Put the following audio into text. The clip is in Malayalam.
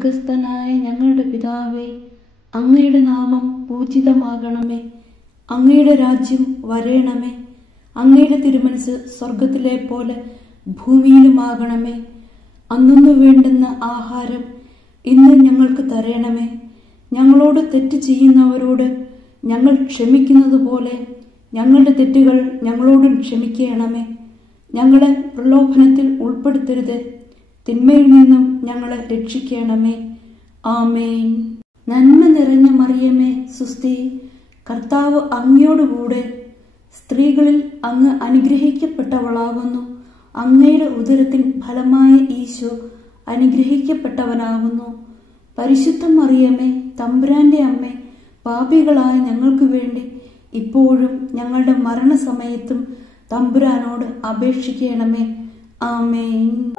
സ്വർഗസ്ഥനായ ഞങ്ങളുടെ പിതാവേ, അങ്ങയുടെ നാമം പൂജിതമാകണമേ. അങ്ങയുടെ രാജ്യം വരേണമേ. അങ്ങയുടെ തിരുമനസ് സ്വർഗത്തിലെ പോലെ ഭൂമിയിലുമാകണമേ. അന്നു വേണ്ടുന്ന ആഹാരം ഇന്ന് ഞങ്ങൾക്ക് തരണമേ. ഞങ്ങളോട് തെറ്റ് ചെയ്യുന്നവരോട് ഞങ്ങൾ ക്ഷമിക്കുന്നത് പോലെ ഞങ്ങളുടെ തെറ്റുകൾ ഞങ്ങളോടും ക്ഷമിക്കണമേ. ഞങ്ങളെ പ്രലോഭനത്തിൽ ഉൾപ്പെടുത്തരുത്, തിന്മയിൽ നിന്നും ഞങ്ങളെ രക്ഷിക്കണമേ. ആമേൻ. നന്മ നിറഞ്ഞ മറിയമേ, സുസ്തി, കർത്താവ് അങ്ങയോടുകൂടെ സ്ത്രീകളിൽ അങ്ങ് അനുഗ്രഹിക്കപ്പെട്ടവളാകുന്നു. അങ്ങയുടെ ഉദരത്തിൻ ഫലമായ ഈശോ അനുഗ്രഹിക്കപ്പെട്ടവനാകുന്നു. പരിശുദ്ധ മറിയമേ, തമ്പുരാന്റെ അമ്മേ, പാപികളായ ഞങ്ങൾക്ക് വേണ്ടി ഇപ്പോഴും ഞങ്ങളുടെ മരണസമയത്തും തമ്പുരാനോട് അപേക്ഷിക്കണമേ. ആമേൻ.